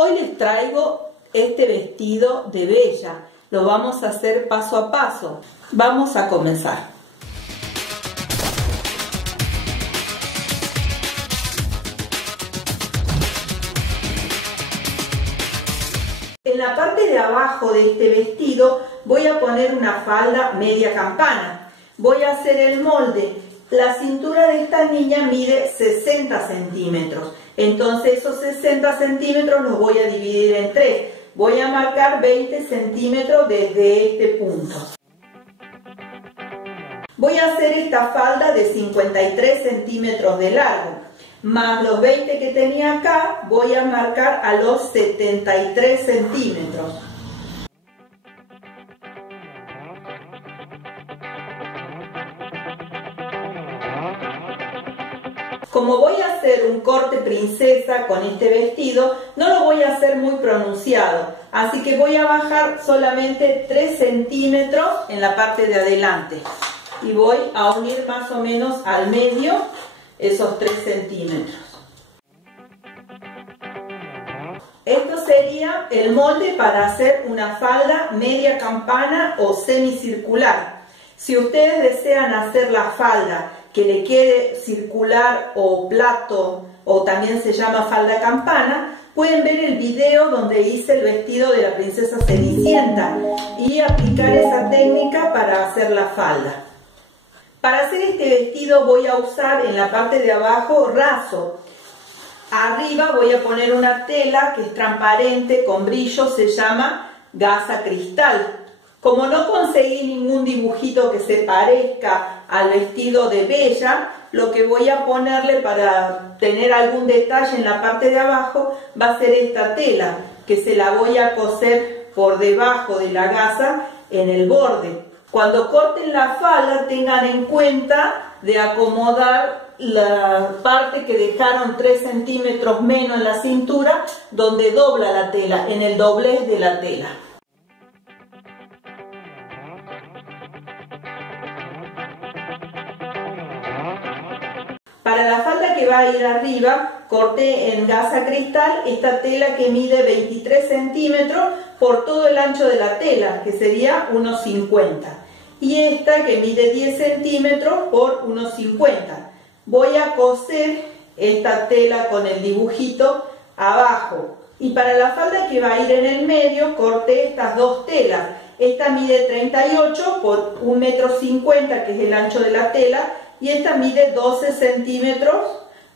Hoy les traigo este vestido de Bella. Lo vamos a hacer paso a paso. Vamos a comenzar. En la parte de abajo de este vestido voy a poner una falda media campana. Voy a hacer el molde. La cintura de esta niña mide 60 centímetros. Entonces esos 60 centímetros los voy a dividir en 3. Voy a marcar 20 centímetros desde este punto. Voy a hacer esta falda de 53 centímetros de largo. Más los 20 que tenía acá, voy a marcar a los 73 centímetros. Como voy a hacer un corte princesa con este vestido, no lo voy a hacer muy pronunciado, así que voy a bajar solamente 3 centímetros en la parte de adelante y voy a unir más o menos al medio esos 3 centímetros. Esto sería el molde para hacer una falda media campana o semicircular. Si ustedes desean hacer la falda que le quede circular o plato, o también se llama falda campana, pueden ver el video donde hice el vestido de la princesa Cenicienta y aplicar esa técnica para hacer la falda. Para hacer este vestido voy a usar en la parte de abajo raso. Arriba voy a poner una tela que es transparente con brillo, se llama gasa cristal. Como no conseguí ningún dibujito que se parezca al vestido de Bella, lo que voy a ponerle para tener algún detalle en la parte de abajo va a ser esta tela, que se la voy a coser por debajo de la gasa en el borde. Cuando corten la falda tengan en cuenta de acomodar la parte que dejaron 3 centímetros menos en la cintura, donde dobla la tela, en el doblez de la tela. Para la falda que va a ir arriba, corté en gasa cristal esta tela que mide 23 centímetros por todo el ancho de la tela, que sería 1,50. Y esta que mide 10 centímetros por 1,50. Voy a coser esta tela con el dibujito abajo. Y para la falda que va a ir en el medio, corté estas dos telas. Esta mide 38 por 1,50 m, que es el ancho de la tela. Y esta mide 12 centímetros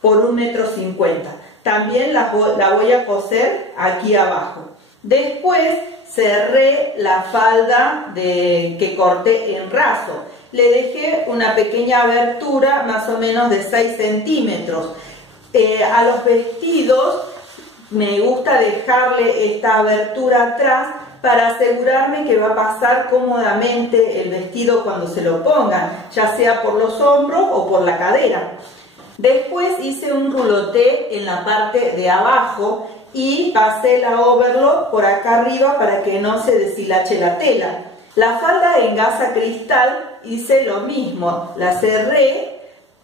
por 1,50 m. También la voy a coser aquí abajo. Después cerré la falda que corté en raso. Le dejé una pequeña abertura más o menos de 6 centímetros. A los vestidos me gusta dejarle esta abertura atrás para asegurarme que va a pasar cómodamente el vestido cuando se lo pongan, ya sea por los hombros o por la cadera. Después hice un ruloté en la parte de abajo y pasé la overlock por acá arriba para que no se deshilache la tela. La falda en gasa cristal hice lo mismo, la cerré,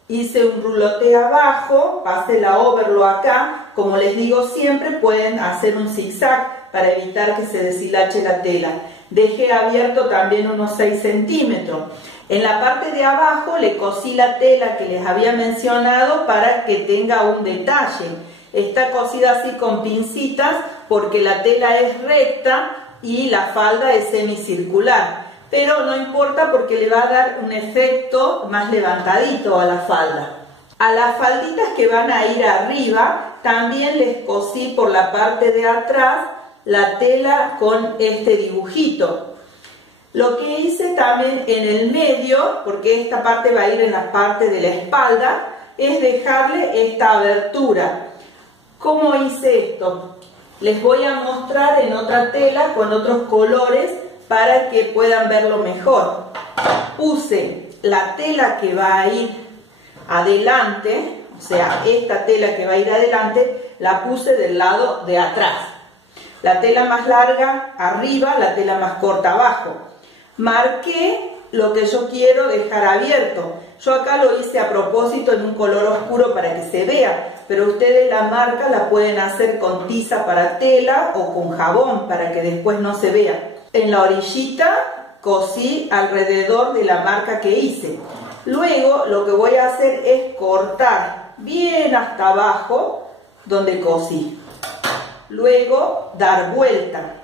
hice un ruloté abajo, pasé la overlock acá. Como les digo siempre, pueden hacer un zigzag para evitar que se deshilache la tela. Dejé abierto también unos 6 centímetros. En la parte de abajo le cosí la tela que les había mencionado para que tenga un detalle. Está cosida así con pincitas porque la tela es recta y la falda es semicircular. Pero no importa porque le va a dar un efecto más levantadito a la falda. A las falditas que van a ir arriba también les cosí por la parte de atrás la tela con este dibujito. Lo que hice también en el medio, porque esta parte va a ir en la parte de la espalda, es dejarle esta abertura. ¿Cómo hice esto? Les voy a mostrar en otra tela con otros colores para que puedan verlo mejor. Puse la tela que va a ir adelante, o sea, esta tela que va a ir adelante, la puse del lado de atrás. La tela más larga arriba, la tela más corta abajo. Marqué lo que yo quiero dejar abierto. Yo acá lo hice a propósito en un color oscuro para que se vea, pero ustedes la marca la pueden hacer con tiza para tela o con jabón para que después no se vea. En la orillita cosí alrededor de la marca que hice. Luego lo que voy a hacer es cortar bien hasta abajo donde cosí. Luego dar vuelta.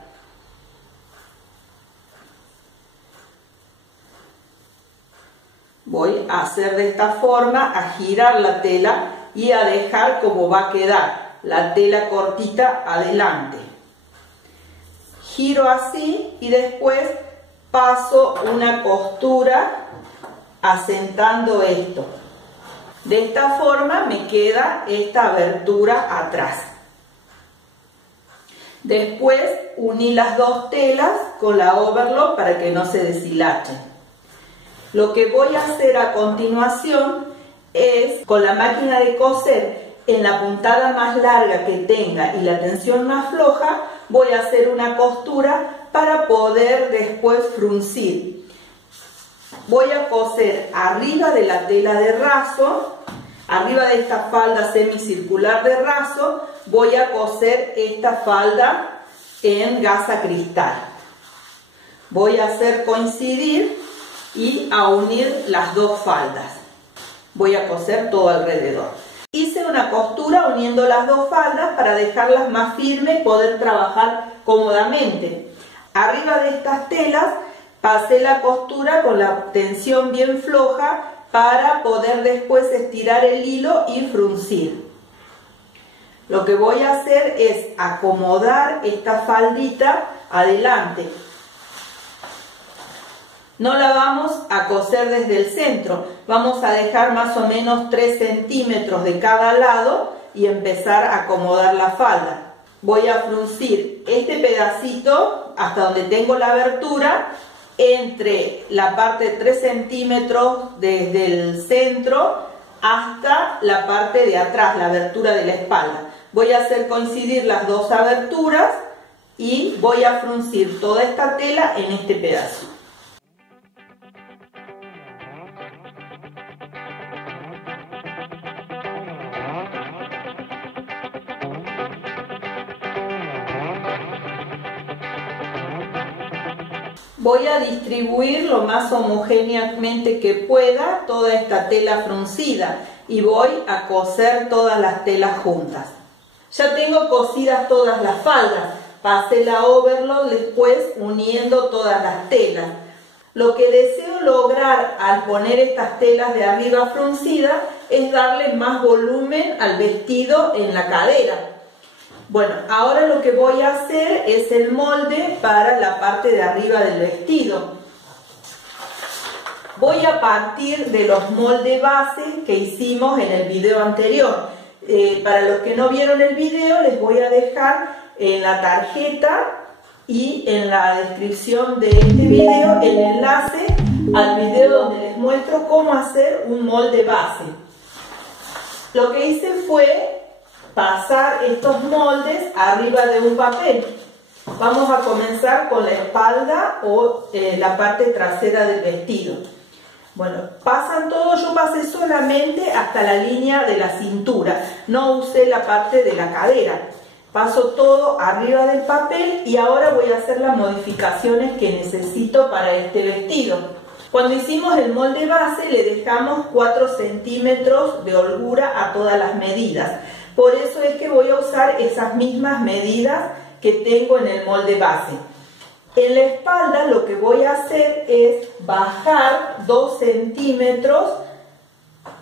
Voy a hacer de esta forma, a girar la tela y a dejar como va a quedar la tela cortita adelante. Giro así y después paso una costura asentando esto. De esta forma me queda esta abertura atrás. Después uní las dos telas con la overlock para que no se deshilachen. Lo que voy a hacer a continuación es, con la máquina de coser, en la puntada más larga que tenga y la tensión más floja, voy a hacer una costura para poder después fruncir. Voy a coser arriba de la tela de raso, arriba de esta falda semicircular de raso, voy a coser esta falda en gasa cristal. Voy a hacer coincidir y a unir las dos faldas. Voy a coser todo alrededor. Hice una costura uniendo las dos faldas para dejarlas más firmes y poder trabajar cómodamente. Arriba de estas telas pasé la costura con la tensión bien floja para poder después estirar el hilo y fruncir. Lo que voy a hacer es acomodar esta faldita adelante. No la vamos a coser desde el centro, vamos a dejar más o menos 3 centímetros de cada lado y empezar a acomodar la falda. Voy a fruncir este pedacito hasta donde tengo la abertura, entre la parte de 3 centímetros desde el centro hasta la parte de atrás, la abertura de la espalda. Voy a hacer coincidir las dos aberturas y voy a fruncir toda esta tela en este pedazo. Voy a distribuir lo más homogéneamente que pueda toda esta tela fruncida y voy a coser todas las telas juntas. Ya tengo cosidas todas las faldas, pasé la overlock después uniendo todas las telas. Lo que deseo lograr al poner estas telas de arriba fruncidas es darle más volumen al vestido en la cadera. Bueno, ahora lo que voy a hacer es el molde para la parte de arriba del vestido. Voy a partir de los moldes base que hicimos en el video anterior. Para los que no vieron el video, les voy a dejar en la tarjeta y en la descripción de este video el enlace al video donde les muestro cómo hacer un molde base. Lo que hice fue pasar estos moldes arriba de un papel. Vamos a comenzar con la espalda o la parte trasera del vestido. Bueno, pasan todo, yo pasé solamente hasta la línea de la cintura, no usé la parte de la cadera. Paso todo arriba del papel y ahora voy a hacer las modificaciones que necesito para este vestido. Cuando hicimos el molde base le dejamos 4 centímetros de holgura a todas las medidas. Por eso es que voy a usar esas mismas medidas que tengo en el molde base. En la espalda lo que voy a hacer es bajar 2 centímetros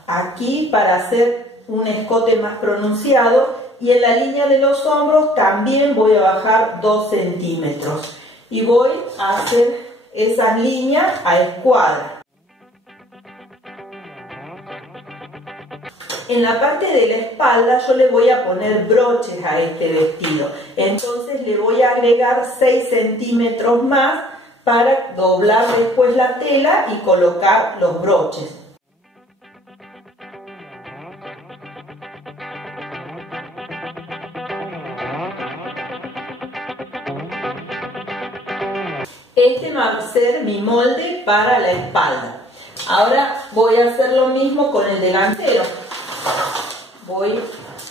aquí para hacer un escote más pronunciado y en la línea de los hombros también voy a bajar 2 centímetros y voy a hacer esas líneas a escuadra. En la parte de la espalda yo le voy a poner broches a este vestido, entonces le voy a agregar 6 centímetros más para doblar después la tela y colocar los broches. Este va a ser mi molde para la espalda. Ahora voy a hacer lo mismo con el delantero. Voy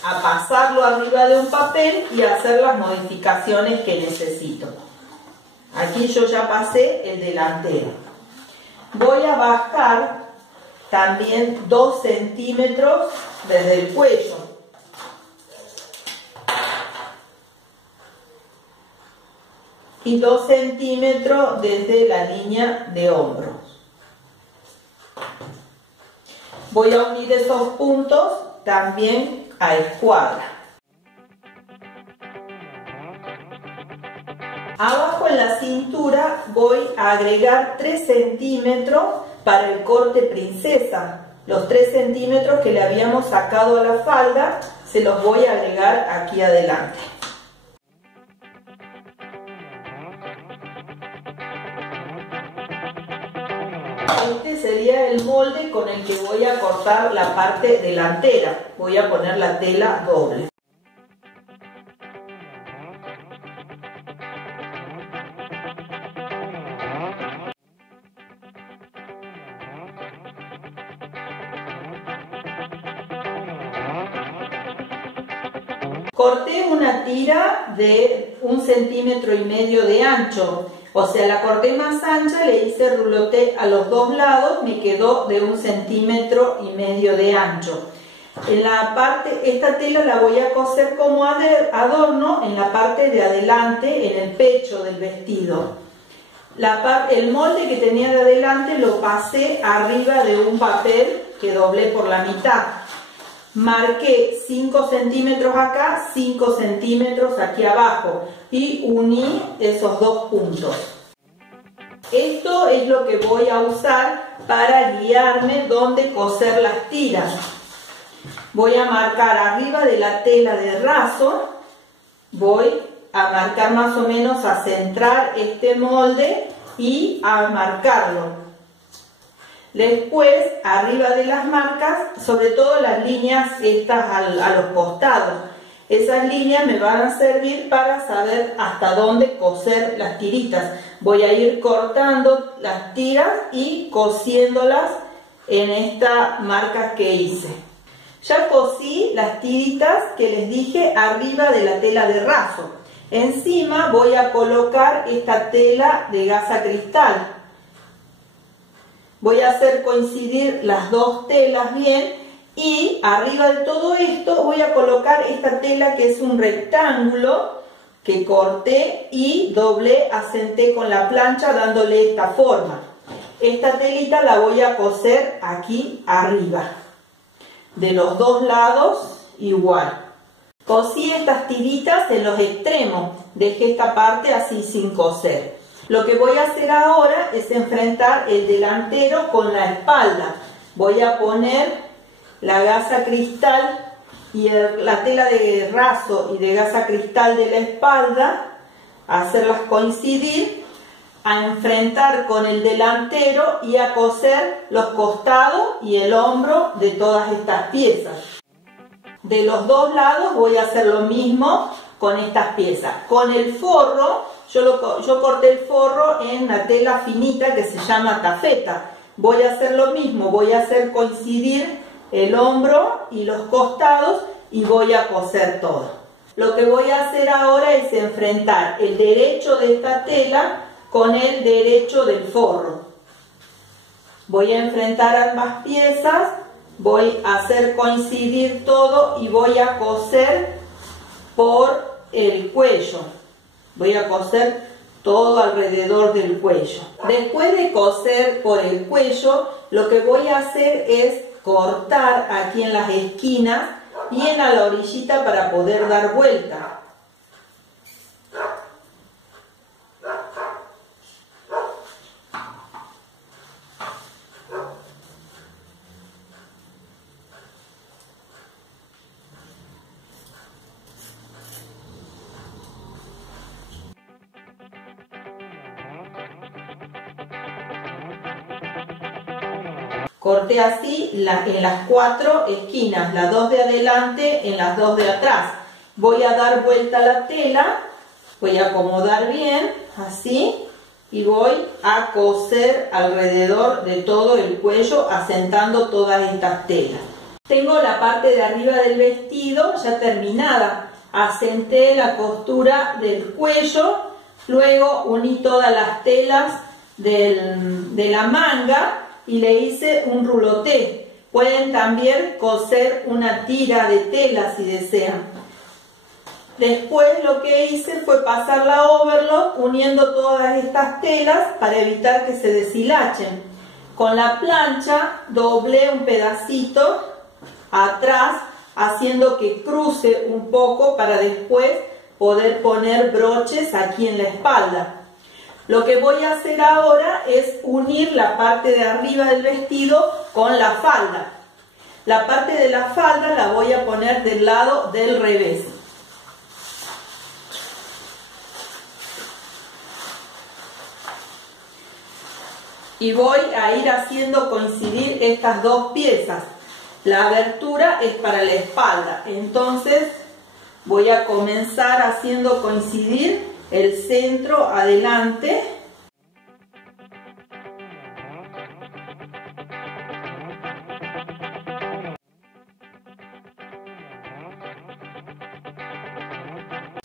a pasarlo arriba de un papel y hacer las modificaciones que necesito. Aquí yo ya pasé el delantero. Voy a bajar también 2 centímetros desde el cuello. Y 2 centímetros desde la línea de hombros. Voy a unir esos puntos también a escuadra. Abajo en la cintura voy a agregar 3 centímetros para el corte princesa. Los 3 centímetros que le habíamos sacado a la falda se los voy a agregar aquí adelante. Este sería el molde con el que voy a cortar la parte delantera. Voy a poner la tela doble. Corté una tira de 1,5 centímetros de ancho. O sea, la corté más ancha, le hice ruloté a los dos lados, me quedó de 1,5 centímetros de ancho. En la parte, esta tela la voy a coser como adorno en la parte de adelante, en el pecho del vestido. El molde que tenía de adelante lo pasé arriba de un papel que doblé por la mitad. Marqué 5 centímetros acá, 5 centímetros aquí abajo y uní esos dos puntos. Esto es lo que voy a usar para guiarme dónde coser las tiras. Voy a marcar arriba de la tela de raso, voy a marcar más o menos a centrar este molde y a marcarlo. Después, arriba de las marcas, sobre todo las líneas estas a los costados. Esas líneas me van a servir para saber hasta dónde coser las tiritas. Voy a ir cortando las tiras y cosiéndolas en estas marcas que hice. Ya cosí las tiritas que les dije arriba de la tela de raso. Encima voy a colocar esta tela de gasa cristal. Voy a hacer coincidir las dos telas bien y arriba de todo esto voy a colocar esta tela que es un rectángulo que corté y doblé, asenté con la plancha dándole esta forma. Esta telita la voy a coser aquí arriba, de los dos lados igual. Cosí estas tiritas en los extremos, dejé esta parte así sin coser. Lo que voy a hacer ahora es enfrentar el delantero con la espalda. Voy a poner la gasa cristal y la tela de raso y de gasa cristal de la espalda, a hacerlas coincidir, a enfrentar con el delantero y a coser los costados y el hombro de todas estas piezas. De los dos lados voy a hacer lo mismo con estas piezas. Con el forro, yo corté el forro en la tela finita que se llama tafeta. Voy a hacer lo mismo, voy a hacer coincidir el hombro y los costados y voy a coser todo. Lo que voy a hacer ahora es enfrentar el derecho de esta tela con el derecho del forro. Voy a enfrentar ambas piezas, voy a hacer coincidir todo y voy a coser por el cuello. Voy a coser todo alrededor del cuello. Después de coser por el cuello, lo que voy a hacer es cortar aquí en las esquinas, bien a la orillita para poder dar vuelta. Corté así en las 4 esquinas, las 2 de adelante en las 2 de atrás. Voy a dar vuelta a la tela, voy a acomodar bien, así, y voy a coser alrededor de todo el cuello, asentando todas estas telas. Tengo la parte de arriba del vestido ya terminada. Asenté la costura del cuello, luego uní todas las telas de la manga y le hice un ruloté. Pueden también coser una tira de tela si desean. Después lo que hice fue pasar la overlock uniendo todas estas telas para evitar que se deshilachen. Con la plancha doblé un pedacito atrás, haciendo que cruce un poco para después poder poner broches aquí en la espalda. Lo que voy a hacer ahora es unir la parte de arriba del vestido con la falda. La parte de la falda la voy a poner del lado del revés. Y voy a ir haciendo coincidir estas dos piezas. La abertura es para la espalda, entonces voy a comenzar haciendo coincidir el centro adelante.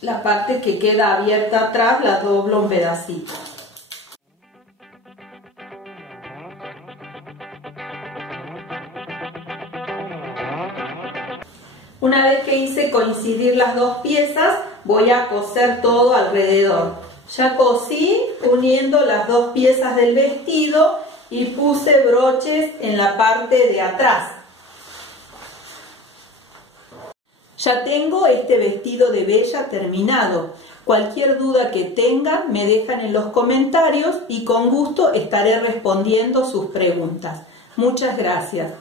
La parte que queda abierta atrás la doblo un pedacito. Una vez que hice coincidir las dos piezas, voy a coser todo alrededor. Ya cosí uniendo las dos piezas del vestido y puse broches en la parte de atrás. Ya tengo este vestido de Bella terminado. Cualquier duda que tengan me dejan en los comentarios y con gusto estaré respondiendo sus preguntas. Muchas gracias.